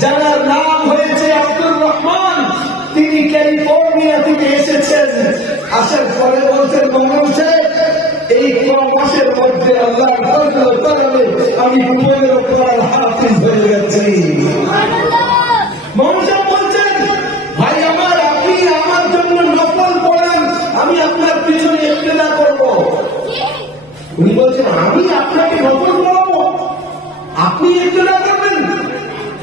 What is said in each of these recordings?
যার নাম হয়েছে আব্দুর রহমান, তিনি ক্যালিফোর্নিয়া থেকে এসেছেন। আসার পরে বলছেন সাহেব, এই মাসের মধ্যে আল্লাহ আমি পনেরো কোরআন হাফিজ হয়ে গেছি। ভাই আমার, আপনি আমার জন্য আমি আপনার পিছনে করব। আমি আপনাকে নকল পড়াবো আপনি ইফতেদা করবেন?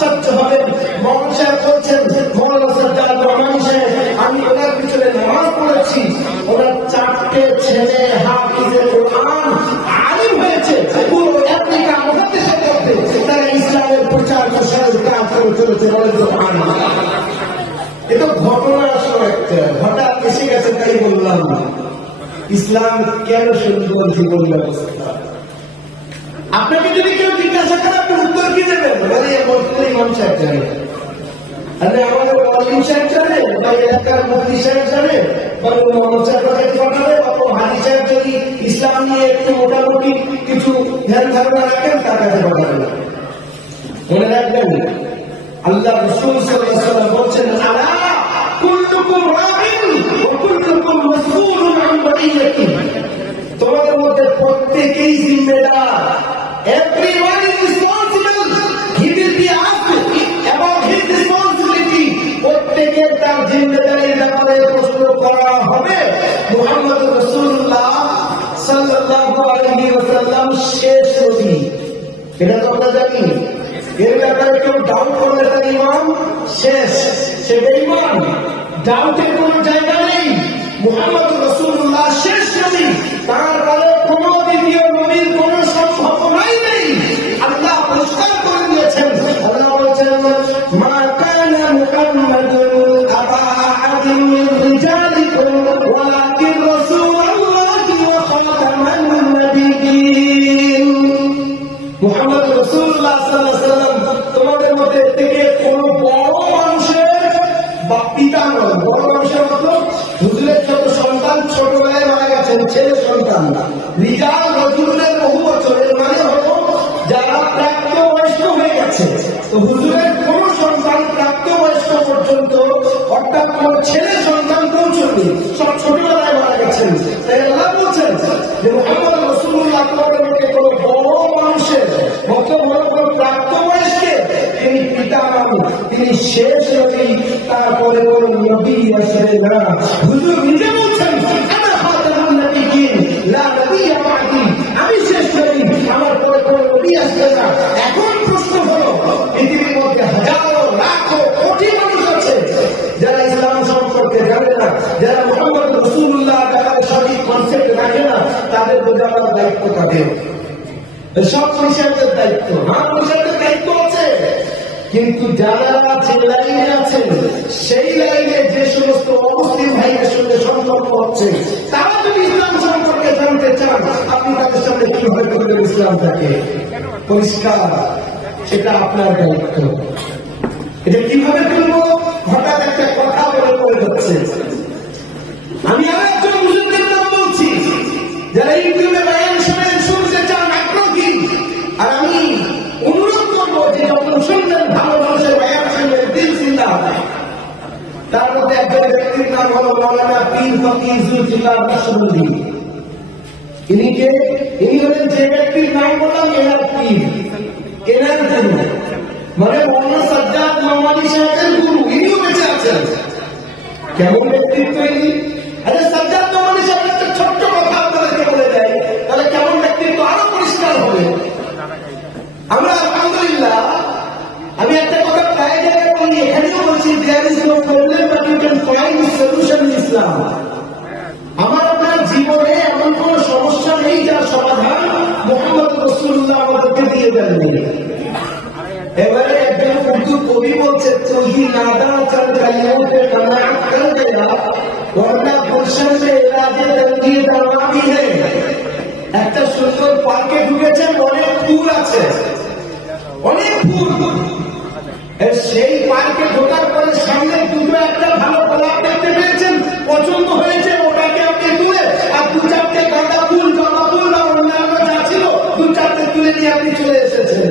আশ্চর্য হবেন মোহাম্মদ সাহেব বলছেন মৌলানা সজ্জাদ রহমান সাহেব আমি ওনার পিছনে নামাজ পড়েছি। ওনার চারটে ছেলে হাফিজে কোরআন আলিম হয়েছে। পুরো আফ্রিকা মহাদেশের মধ্যে তারা ইসলামের প্রচার প্রসারের কাজ করে চলেছে বলেন এটা ঘটনা আসলে হঠাৎ এসে গেছে তাই বললাম, ইসলাম কেন সুন্দর জীবন ব্যবস্থা? আপনাকে যদি কেউ জিজ্ঞাসা করে, আপনি উত্তর কি দেবেন? বলে মন্ত্রী ইমাম সাহেব জানে। আরে, আমাদের অলিম সাহেব বা এলাকার সাহেব যদি ইসলাম নিয়ে একটু মোটামুটি কিছু ধ্যান রাখেন, তার কাছে আল্লাহ বলছেন শেষ। সে বেঈমান। ডাউটের কোনো জায়গা নেই। মুহাম্মদ রাসূলুল্লাহ শেষ নবী। তারপরে কোন দ্বিতীয় নবীর রিজাল রজুলের বহু বছরের মানে হলো যারা প্রাপ্ত বয়স্ক হয়ে গেছে। তো কোন সন্তান প্রাপ্ত বয়স্ক পর্যন্ত অর্থাৎ কোন ছেলে সন্তান পৌঁছবে সব ছোটবেলায় মারা গেছেন দায়িত্ব তাদের সব পরিষদের দায়িত্ব হ্যাঁ পরিষদের দায়িত্ব আছে। কিন্তু যারা যে লাইনে আছেন সেই লাইনে যে সমস্ত অমুসলিম ভাইয়ের সঙ্গে সম্পর্ক হচ্ছে, তারা যদি ইসলাম সম্পর্কে জানতে চান, আপনি তাদের সামনে কীভাবে করবেন ইসলামটাকে? পরিষ্কার, সেটা আপনার দায়িত্ব। এটা কীভাবে করব? হঠাৎ একটা কথা বলে পড়ে যাচ্ছে আমি আর একজন মুসলিমদের নাম বলছি, যারা ইউটিউবে তার মধ্যে একজন ব্যক্তির নাম হলো মৌলানা পীর ফকির জুলফিকার নকশবন্দি ইনি কে? ইনি হলেন যে ব্যক্তির নাম বললাম এনার পীর। এনার গুরু। মানে মৌলানা সাজ্জাদ মামালি সাহেবের গুরু। ইনিও বেঁচে আছেন। কেমন ব্যক্তিত্ব ইনি? আরে সাজ্জাদ কোনো problem but you can find solution in Islam. আমার আপনার জীবনে এমন কোন সমস্যা নেই যার সমাধান মোহাম্মদ রসুল্লাহ আমাদেরকে দিয়ে দেননি। এবারে একজন উর্দু কবি বলছে, তুহি নাদা চল কালিয়াও পে কানা কর দেনা ওয়ালা গুলশন মে ইলাজে তঙ্গি দাওয়া একটা সুন্দর পার্কে ঢুকেছে, অনেক দূর আছে। সেই পার্কে ঢোকার পরে সামনে দুটো একটা ভালো গোলাপ দেখতে পেয়েছেন, পছন্দ হয়েছে, ওটাকে আপনি তুলে, আর দু চারটে গাঁদা ফুল, জবা ফুল আর অন্যান্য যা ছিল, দু চারটে তুলে নিয়ে আপনি চলে এসেছেন।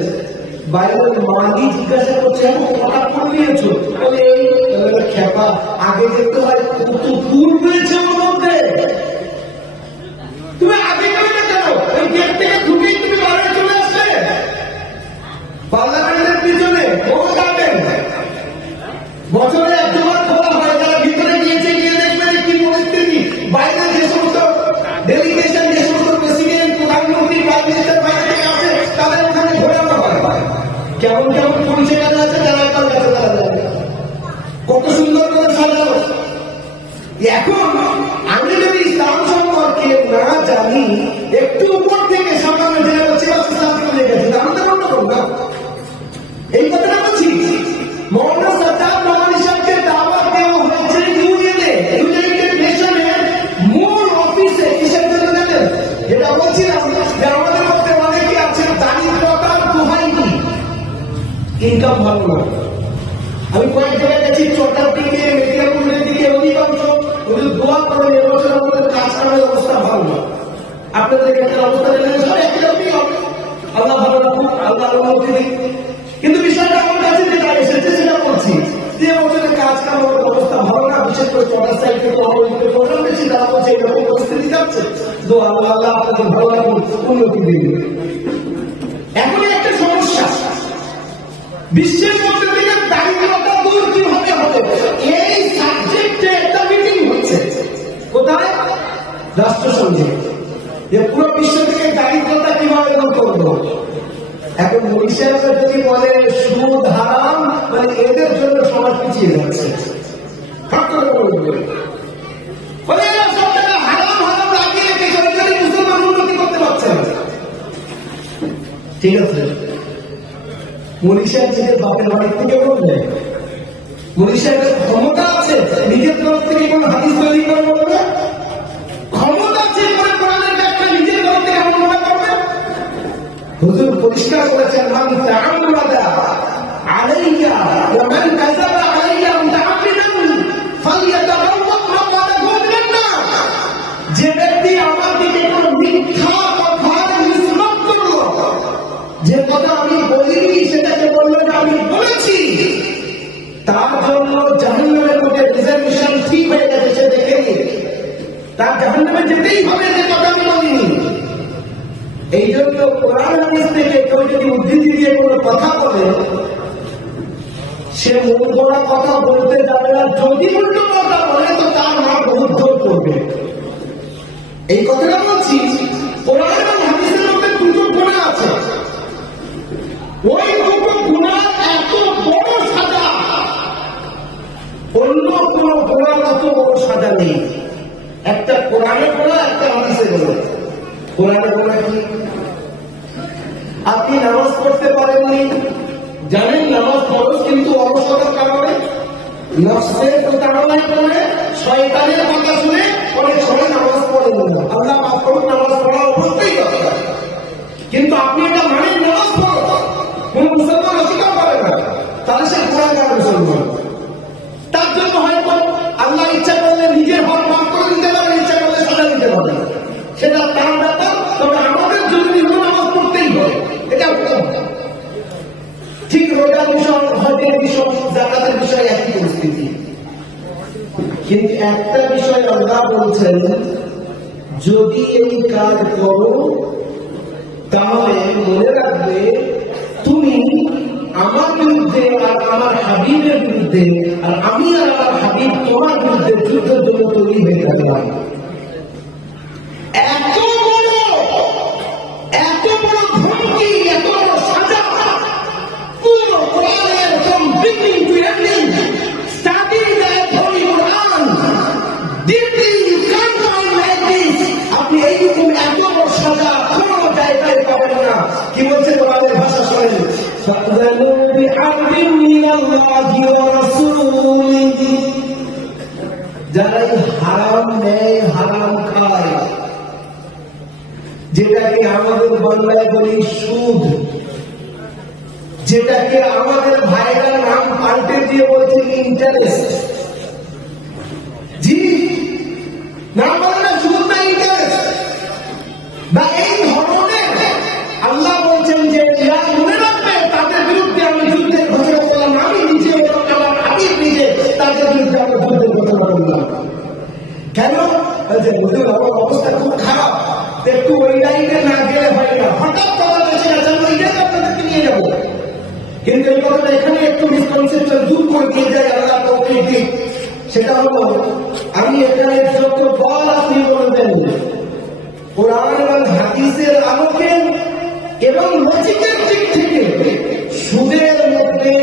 বাইরের মালি জিজ্ঞাসা করছে খেপা, আগে দেখতে হয় কত ফুল পেয়েছে ওর মধ্যে। এখন আমি যদি ইসলাম সম্পর্কে না জানি, একটু উপর থেকে সামনে বাস ইসলাম আমি তো বন্ধ করলাম এই কথাটা বলছি। যে ইনকাম ভালো না আমি কয়েক জায়গায় গেছি চটার দিকে ওদের দোয়া করে এবছর আমাদের কাজ করার অবস্থা ভালো না। আপনাদের ক্ষেত্রে অবস্থা সব একই রকমই হবে আল্লাহ ভালো রাখুন আল্লাহ অনুমতি দিন কিন্তু বিষয়টা আমার কাছে যেটা এসেছে সেটা বলছি, যে এবছরের কাজ করার অবস্থা ভালো না, বিশেষ করে অবস্থিত প্রোগ্রাম বেশি এরকম পরিস্থিতি যাচ্ছে। তো আল্লাহ আল্লাহ আপনাদের ভালো রাখুন উন্নতি দিন এখন একটা সমস্যা। বিশ্বের মধ্যে রাষ্ট্রসংঘে যে পুরো বিশ্ব থেকে দারিদ্রতা কীভাবে দূর করব? এখন মনীষেরা যদি বলে, সুদ হারাম মানে এদের জন্য সমাজ পিছিয়ে যাচ্ছে। না। ক্ষমতা আছে, নিজের তরফ থেকে কোন হাদিস তৈরি করে বলবে পরিষ্কার করেছেন কেউ যদি উদ্ধৃতি দিয়ে কোনো কথা বলে, সে মন কথা বলতে যাবে না। যদি কথা বলে, তো তার মা জোর করবে। এই কথাটা বলছি গুণা ওই গুণার এত বড় অন্য সাজা নেই। একটা কোরআনে গোনা একটা হাদিসে গোনা কোরআনে গোনা কি? আপনি নামাজ পড়তে পারেননি জানেন নামাজ ফরজ কিন্তু অলসতার কারণে, নফসের প্রতারণায় পড়ে শয়তানের কথা শুনে অনেক সময় নামাজ পড়েন না আল্লাহ মাফ করুন, নামাজ পড়া অবশ্যই দরকার। কিন্তু আপনি এটা মানেন নামাজ পড়ো। কোন মুসলমান অস্বীকার করে না। তাহলে সে কোরআন মুসলমান। তার জন্য হয়তো আল্লাহ জাকাতের বিষয় একই পরিস্থিতি। কিন্তু একটা বিষয় আল্লাহ বলছেন, যদি এই কাজ করো, তাহলে মনে রাখবে তুমি আমার বিরুদ্ধে আর আমার হাবিবের বিরুদ্ধে আর আমি আর আমার হাবিব তোমার বিরুদ্ধে যুদ্ধের জন্য তৈরি হয়ে থাকলাম فأذنوا بحرب من الله ورسوله যারা এই হারাম নেয় হারাম খায় যেটাকে আমাদের বাংলায় বলি সুদ যেটাকে আমাদের ভাইরা নাম পাল্টে দিয়ে বলছে ইন্টারেস্ট কিন্তু এই এখানে একটু মিসকনসেপশন দূর করে দিয়ে যায় আল্লাহ তৌফিক সেটা হলো, আমি এখানে যত বল আপনি বলবেন, কোরআন এবং হাদিসের আলোকে এবং লজিকের দিক থেকে সুদের মধ্যে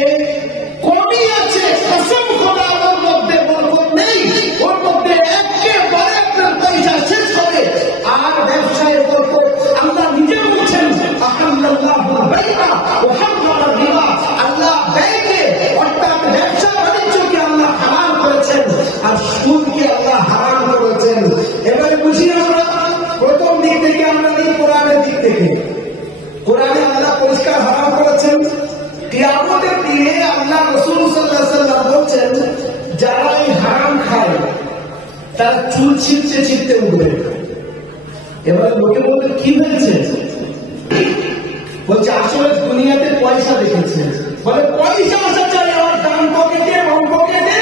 তারা চুল ছিঁড়তে ছিঁড়তে উঠবে। এবার লোকে বলবে, কি হয়েছে? বলছে, আসলে দুনিয়াতে পয়সা দেখেছে। বলে, পয়সা আসা চাই আমার ডান পকেটে বাম পকেটে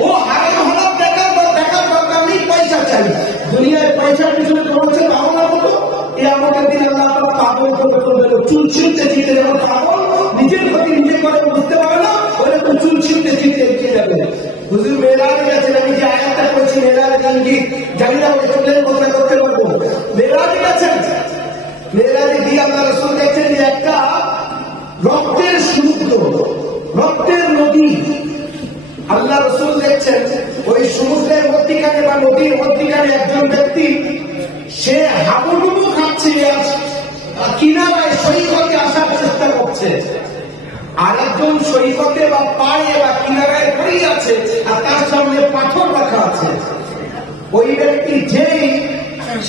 ও হারাম হারাম দেখার বা দেখার দরকার নেই, পয়সা চাই। দুনিয়ায় পয়সার পিছনে পড়ছে বাংলা মতো এ আমাদের দিন আল্লাহ করবে চুল ছিঁড়তে যেমন পাগল নিজের প্রতি নিজে করে বুঝতে মেয়েরাজ ইঙ্গিত জানি না ওই চুলের কথা করতে পারব। মেয়েরাজ গেছেন। মেয়েরাজে গিয়ে আমরা রসুল দেখছেন যে একটা রক্তের সমুদ্র, রক্তের নদী। আল্লাহ রসুল দেখছেন, ওই সমুদ্রের মধ্যিখানে বা নদীর মধ্যিখানে একজন সে হাবুডুবু কিনারায় সৈকতে আরেকজন সৈকতে বা পায়ে বা কিনারায় পড়ে আছে, আর তার সামনে পাথর রাখা আছে। ওই ব্যক্তি যেই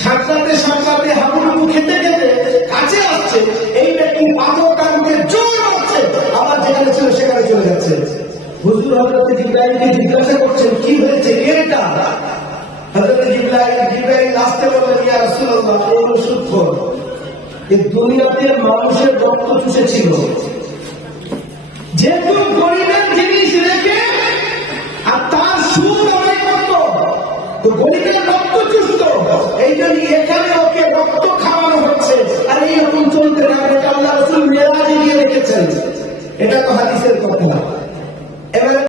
সাঁতরাতে সাঁতরাতে হাবুডুবু খেতে খেতে কাছে আসছে, এই ব্যক্তি পাথর টানতে জোর আবার যেখানে ছিল সেখানে চলে যাচ্ছে। হুজুর হজরত জিব্রাইলকে জিজ্ঞাসা করছেন, কি হয়েছে? এটা? হজরত জিব্রাইল জিব্রাইল আসতে বললেন, ইয়া রাসূলুল্লাহ এই সুদখোর এই দুনিয়াতে মানুষের রক্ত চুষেছিল যেহেতু গরিবের জিনিস রেখে আর তার সুদ তো জন্য এখানে ওকে রক্ত খাওয়ানো হচ্ছে। আর এইরকম চলতে থাকবে রেখেছেন। এটা তো হাদিসের কথা।